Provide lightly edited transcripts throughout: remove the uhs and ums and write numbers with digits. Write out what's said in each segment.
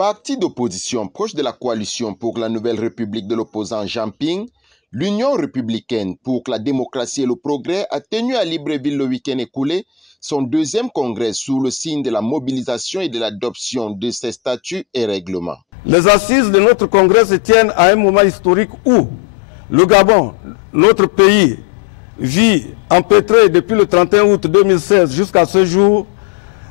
Parti d'opposition proche de la coalition pour la nouvelle république de l'opposant Jean Ping, l'Union républicaine pour la démocratie et le progrès a tenu à Libreville le week-end écoulé son deuxième congrès sous le signe de la mobilisation et de l'adoption de ses statuts et règlements. Les assises de notre congrès se tiennent à un moment historique où le Gabon, notre pays, vit empêtré depuis le 31 août 2016 jusqu'à ce jour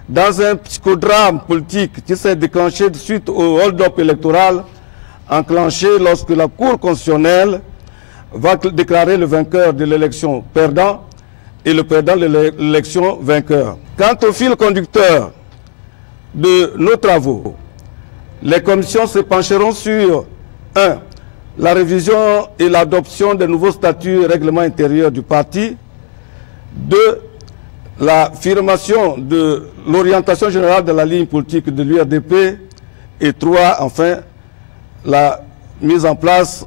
dans un psychodrame politique qui s'est déclenché suite au hold-up électoral enclenché lorsque la Cour constitutionnelle va déclarer le vainqueur de l'élection perdant et le perdant de l'élection vainqueur. Quant au fil conducteur de nos travaux, les commissions se pencheront sur 1. La révision et l'adoption des nouveaux statuts et règlements intérieurs du parti. 2. L'affirmation de l'orientation générale de la ligne politique de l'URDP. Et 3. Enfin, la mise en place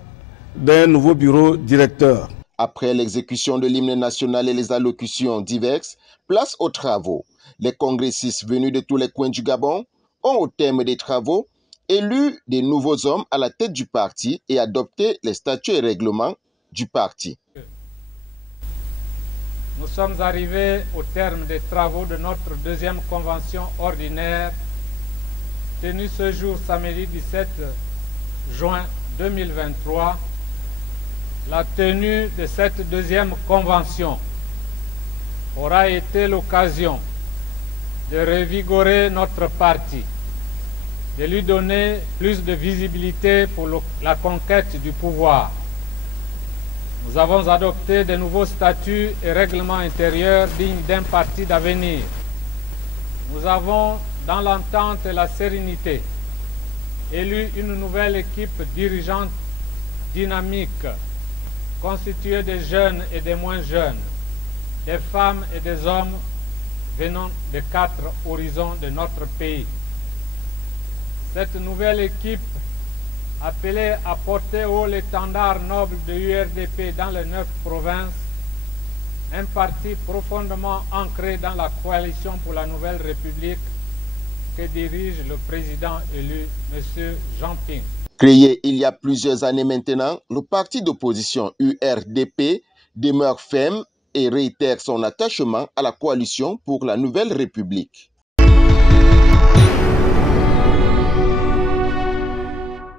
d'un nouveau bureau directeur. Après l'exécution de l'hymne national et les allocutions diverses, place aux travaux. Les congressistes venus de tous les coins du Gabon ont, au terme des travaux, élu des nouveaux hommes à la tête du parti et adopté les statuts et règlements du parti. Nous sommes arrivés au terme des travaux de notre deuxième convention ordinaire tenue ce jour samedi 17 juin 2023. La tenue de cette deuxième convention aura été l'occasion de revigorer notre parti, de lui donner plus de visibilité pour la conquête du pouvoir. Nous avons adopté de nouveaux statuts et règlements intérieurs dignes d'un parti d'avenir. Nous avons, dans l'entente et la sérénité, élu une nouvelle équipe dirigeante dynamique, constituée de jeunes et des moins jeunes, des femmes et des hommes venant de 4 horizons de notre pays. Cette nouvelle équipe, appelée à porter haut l'étendard noble de l'URDP dans les 9 provinces, un parti profondément ancré dans la coalition pour la nouvelle République que dirige le président élu, M. Jean Ping. Créé il y a plusieurs années maintenant, le parti d'opposition URDP demeure ferme et réitère son attachement à la coalition pour la nouvelle République.